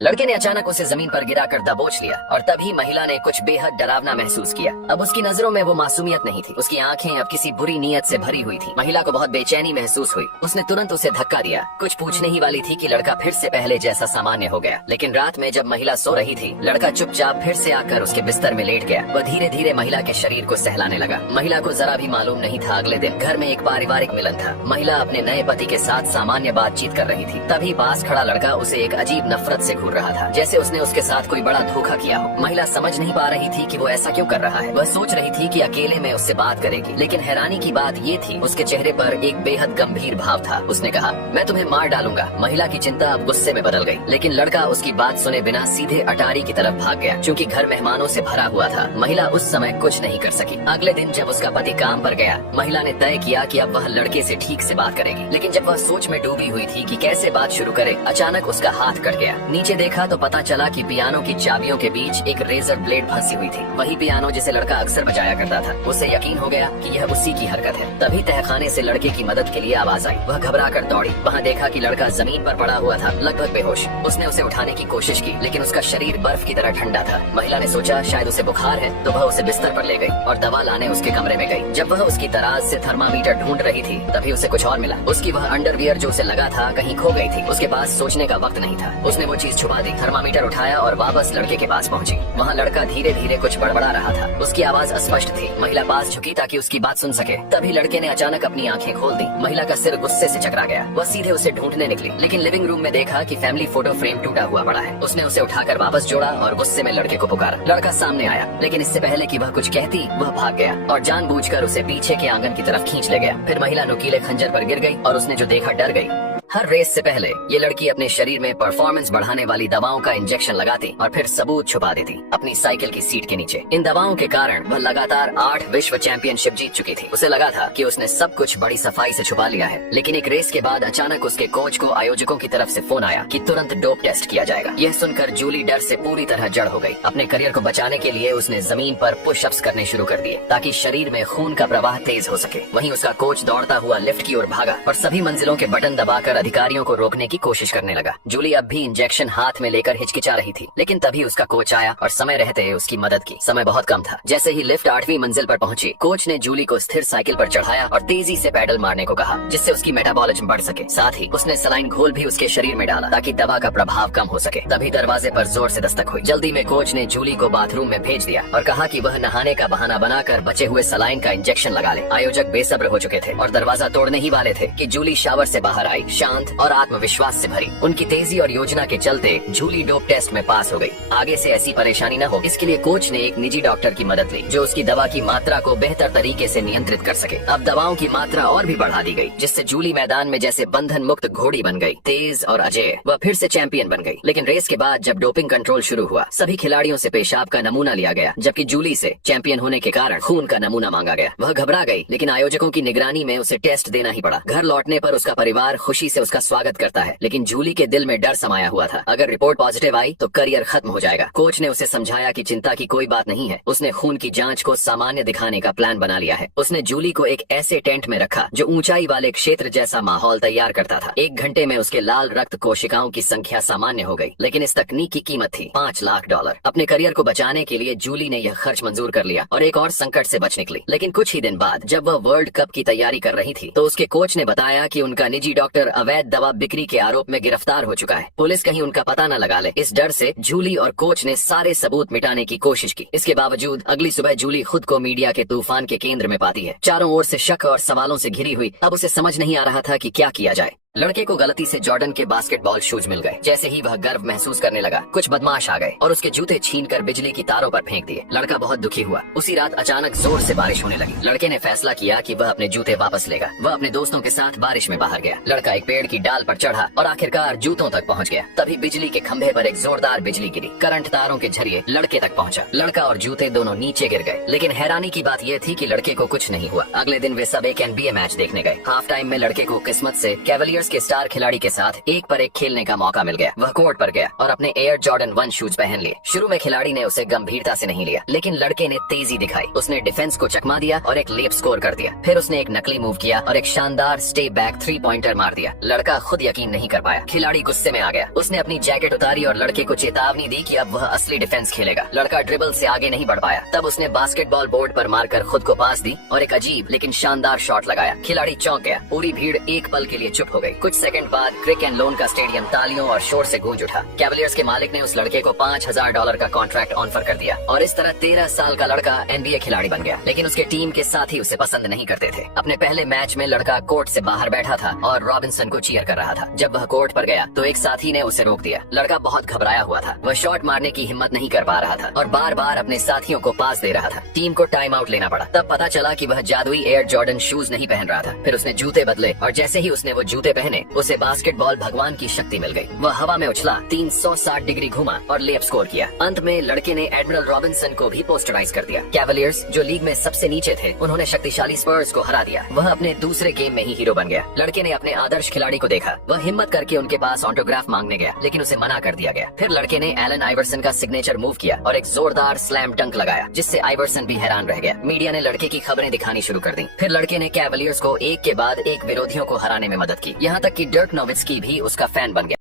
लड़के ने अचानक उसे जमीन पर गिराकर दबोच लिया और तभी महिला ने कुछ बेहद डरावना महसूस किया। अब उसकी नजरों में वो मासूमियत नहीं थी, उसकी आंखें अब किसी बुरी नीयत से भरी हुई थी। महिला को बहुत बेचैनी महसूस हुई। उसने तुरंत उसे धक्का दिया। कुछ पूछने ही वाली थी कि लड़का फिर से पहले जैसा सामान्य हो गया। लेकिन रात में जब महिला सो रही थी, लड़का चुपचाप फिर से आकर उसके बिस्तर में लेट गया। वह धीरे धीरे महिला के शरीर को सहलाने लगा। महिला को जरा भी मालूम नहीं था अगले दिन घर में एक पारिवारिक मिलन था। महिला अपने नए पति के साथ सामान्य बातचीत कर रही थी। तभी पास खड़ा लड़का उसे एक अजीब नफरत से घूर रहा था, जैसे उसने उसके साथ कोई बड़ा धोखा किया हो। महिला समझ नहीं पा रही थी कि वो ऐसा क्यों कर रहा है। वह सोच रही थी कि अकेले में उससे बात करेगी, लेकिन हैरानी की बात ये थी उसके चेहरे पर एक बेहद गंभीर भाव था। उसने कहा, मैं तुम्हें मार डालूंगा। महिला की चिंता अब गुस्से में बदल गई, लेकिन लड़का उसकी बात सुने बिना सीधे अटारी की तरफ भाग गया। क्योंकि घर मेहमानों से भरा हुआ था, महिला उस समय कुछ नहीं कर सकी। अगले दिन जब उसका पति काम पर गया, महिला ने तय किया कि अब वह लड़के से ठीक से बात करेगी। लेकिन जब वह सोच में डूबी हुई थी कि कैसे बात शुरू करे, अचानक उसका हाथ कट गया। नीचे देखा तो पता चला कि पियानो की चाबियों के बीच एक रेजर ब्लेड फंसी हुई थी। वही पियानो जिसे लड़का अक्सर बजाया करता था। उसे यकीन हो गया कि यह उसी की हरकत है। तभी तहखाने से लड़के की मदद के लिए आवाज आई। वह घबराकर दौड़ी। वहाँ देखा कि लड़का जमीन पर पड़ा हुआ था, लगभग बेहोश। उसने उसे उठाने की कोशिश की, लेकिन उसका शरीर बर्फ की तरह ठंडा था। महिला ने सोचा शायद उसे बुखार है, तो वह उसे बिस्तर पर ले गई और दवा लाने उसके कमरे में गई। जब वह उसकी दराज से थर्मामीटर ढूंढ रही थी, तभी उसे कुछ और मिला। उसकी वह अंडरवियर जो उसे लगा था कहीं खो गई थी। उसके पास सोचने का वक्त नहीं था। उसने वो चीज छुपा दी, थर्मामीटर उठाया और वापस लड़के के पास पहुंची। वहाँ लड़का धीरे धीरे कुछ बड़बड़ा रहा था। उसकी आवाज अस्पष्ट थी। महिला पास झुकी ताकि उसकी बात सुन सके। तभी लड़के ने अचानक अपनी आंखें खोल दी। महिला का सिर गुस्से से चकरा गया। वह सीधे उसे ढूंढने निकली, लेकिन लिविंग रूम में देखा कि फैमिली फोटो फ्रेम टूटा हुआ पड़ा है। उसने उसे उठाकर वापस जोड़ा और गुस्से में लड़के को पुकारा। लड़का सामने आया, लेकिन इससे पहले कि वह कुछ कहती, वह भाग गया और जानबूझकर उसे पीछे के आंगन की तरफ खींच ले गया। फिर महिला नुकीले खंजर पर गिर गई और उसने जो देखा डर गई। हर रेस से पहले ये लड़की अपने शरीर में परफॉर्मेंस बढ़ाने वाली दवाओं का इंजेक्शन लगाती और फिर सबूत छुपा देती अपनी साइकिल की सीट के नीचे। इन दवाओं के कारण वह लगातार 8 विश्व चैंपियनशिप जीत चुकी थी। उसे लगा था कि उसने सब कुछ बड़ी सफाई से छुपा लिया है, लेकिन एक रेस के बाद अचानक उसके कोच को आयोजकों की तरफ से फोन आया कि तुरंत डोप टेस्ट किया जाएगा। यह सुनकर जूली डर से पूरी तरह जड़ हो गई। अपने करियर को बचाने के लिए उसने जमीन पर पुशअप्स करने शुरू कर दिए ताकि शरीर में खून का प्रवाह तेज हो सके। वहीं उसका कोच दौड़ता हुआ लिफ्ट की ओर भागा और सभी मंजिलों के बटन दबाकर अधिकारियों को रोकने की कोशिश करने लगा। जूली अब भी इंजेक्शन हाथ में लेकर हिचकिचा रही थी, लेकिन तभी उसका कोच आया और समय रहते उसकी मदद की। समय बहुत कम था। जैसे ही लिफ्ट 8वीं मंजिल पर पहुंची, कोच ने जूली को स्थिर साइकिल पर चढ़ाया और तेजी से पैडल मारने को कहा, जिससे उसकी मेटाबॉलिज्म बढ़ सके। साथ ही उसने सलाइन घोल भी उसके शरीर में डाला ताकि दवा का प्रभाव कम हो सके। तभी दरवाजे पर जोर से दस्तक हुई। जल्दी में कोच ने जूली को बाथरूम में भेज दिया और कहा कि वह नहाने का बहाना बनाकर बचे हुए सलाइन का इंजेक्शन लगा ले। आयोजक बेसब्र हो चुके थे और दरवाजा तोड़ने ही वाले थे कि जूली शावर से बाहर आई, शांत और आत्मविश्वास से भरी। उनकी तेजी और योजना के चलते जूली डोप टेस्ट में पास हो गई। आगे से ऐसी परेशानी न हो, इसके लिए कोच ने एक निजी डॉक्टर की मदद ली जो उसकी दवा की मात्रा को बेहतर तरीके से नियंत्रित कर सके। अब दवाओं की मात्रा और भी बढ़ा दी गई, जिससे जूली मैदान में जैसे बंधन मुक्त घोड़ी बन गई, तेज और अजय। वह फिर से चैंपियन बन गई। लेकिन रेस के बाद जब डोपिंग कंट्रोल शुरू हुआ, सभी खिलाड़ियों से पेशाब का नमूना लिया गया, जबकि जूली से चैंपियन होने के कारण खून का नमूना मांगा गया। वह घबरा गई, लेकिन आयोजकों की निगरानी में उसे टेस्ट देना ही पड़ा। घर लौटने पर उसका परिवार खुशी से उसका स्वागत करता है, लेकिन जूली के दिल में डर समाया हुआ था। अगर रिपोर्ट पॉजिटिव आई तो करियर खत्म हो जाएगा। कोच ने उसे समझाया कि चिंता की कोई बात नहीं है। उसने खून की जांच को सामान्य दिखाने का प्लान बना लिया है। उसने जूली को एक ऐसे टेंट में रखा जो ऊंचाई वाले क्षेत्र जैसा माहौल तैयार करता था। 1 घंटे में उसके लाल रक्त कोशिकाओं की संख्या सामान्य हो गई, लेकिन इस तकनीक की कीमत थी $5 लाख। अपने करियर को बचाने के लिए जूली ने यह खर्च मंजूर कर लिया और एक और संकट से बच निकली। लेकिन कुछ ही दिन बाद जब वह वर्ल्ड कप की तैयारी कर रही थी, तो उसके कोच ने बताया कि उनका निजी डॉक्टर अवैध दवा बिक्री के आरोप में गिरफ्तार हो चुका है। पुलिस कहीं उनका पता न लगा ले, इस डर से जूली और कोच ने सारे सबूत मिटाने की कोशिश की। इसके बावजूद अगली सुबह जूली खुद को मीडिया के तूफान के केंद्र में पाती है। चारों ओर से शक और सवालों से घिरी हुई। अब उसे समझ नहीं आ रहा था कि क्या किया जाए। लड़के को गलती से जॉर्डन के बास्केटबॉल शूज मिल गए। जैसे ही वह गर्व महसूस करने लगा, कुछ बदमाश आ गए और उसके जूते छीनकर बिजली की तारों पर फेंक दिए। लड़का बहुत दुखी हुआ। उसी रात अचानक जोर से बारिश होने लगी। लड़के ने फैसला किया कि वह अपने जूते वापस लेगा। वह अपने दोस्तों के साथ बारिश में बाहर गया। लड़का एक पेड़ की डाल पर चढ़ा और आखिरकार जूतों तक पहुंच गया। तभी बिजली के खंभे पर एक जोरदार बिजली गिरी। करंट तारों के जरिए लड़के तक पहुंचा। लड़का और जूते दोनों नीचे गिर गए। लेकिन हैरानी की बात यह थी कि लड़के को कुछ नहीं हुआ। अगले दिन वे सब एक NBA मैच देखने गए। हाफ टाइम में लड़के को किस्मत से कैवलियर्स कैवलियर्स के स्टार खिलाड़ी के साथ एक पर एक खेलने का मौका मिल गया। वह कोर्ट पर गया और अपने एयर जॉर्डन 1 शूज पहन लिए। शुरू में खिलाड़ी ने उसे गंभीरता से नहीं लिया, लेकिन लड़के ने तेजी दिखाई। उसने डिफेंस को चकमा दिया और एक लेप स्कोर कर दिया। फिर उसने एक नकली मूव किया और एक शानदार स्टे बैक 3 पॉइंटर मार दिया। लड़का खुद यकीन नहीं कर पाया। खिलाड़ी गुस्से में आ गया। उसने अपनी जैकेट उतारी और लड़के को चेतावनी दी कि अब वह असली डिफेंस खेलेगा। लड़का ड्रिबल से आगे नहीं बढ़ पाया। तब उसने बास्केटबॉल बोर्ड पर मारकर खुद को पास दी और एक अजीब लेकिन शानदार शॉट लगाया। खिलाड़ी चौंक गया। पूरी भीड़ एक पल के लिए चुप हो गई। कुछ सेकंड बाद क्रिक एंड लोन का स्टेडियम तालियों और शोर से गूंज उठा। कैवलियर्स के मालिक ने उस लड़के को $5000 का कॉन्ट्रैक्ट ऑफर कर दिया और इस तरह 13 साल का लड़का NBA खिलाड़ी बन गया। लेकिन उसके टीम के साथी उसे पसंद नहीं करते थे। अपने पहले मैच में लड़का कोर्ट से बाहर बैठा था और रॉबिन्सन को चीयर कर रहा था। जब वह कोर्ट पर गया तो एक साथी ने उसे रोक दिया। लड़का बहुत घबराया हुआ था। वह शॉट मारने की हिम्मत नहीं कर पा रहा था और बार बार अपने साथियों को पास दे रहा था। टीम को टाइम आउट लेना पड़ा। तब पता चला कि वह जादुई एयर जॉर्डन शूज नहीं पहन रहा था। फिर उसने जूते बदले और जैसे ही उसने वो जूते पहने उसे बास्केटबॉल भगवान की शक्ति मिल गई। वह हवा में उछला, 360 डिग्री घुमा और लेप स्कोर किया। अंत में लड़के ने एडमिरल रॉबिन्सन को भी पोस्टराइज कर दिया। कैवलियर्स जो लीग में सबसे नीचे थे, उन्होंने शक्तिशाली स्पर्स को हरा दिया। वह अपने दूसरे गेम में ही हीरो बन गया। लड़के ने अपने आदर्श खिलाड़ी को देखा। वह हिम्मत करके उनके पास ऑटोग्राफ मांगने गया, लेकिन उसे मना कर दिया गया। फिर लड़के ने एलन आइवर्सन का सिग्नेचर मूव किया और एक जोरदार स्लैम डंक लगाया, जिससे आइवर्सन भी हैरान रह गया। मीडिया ने लड़के की खबरें दिखानी शुरू कर दी। फिर लड़के ने कैवलियर्स को एक के बाद एक विरोधियों को हराने में मदद की, यहाँ तक कि डर्क नोवित्स्की भी उसका फैन बन गया।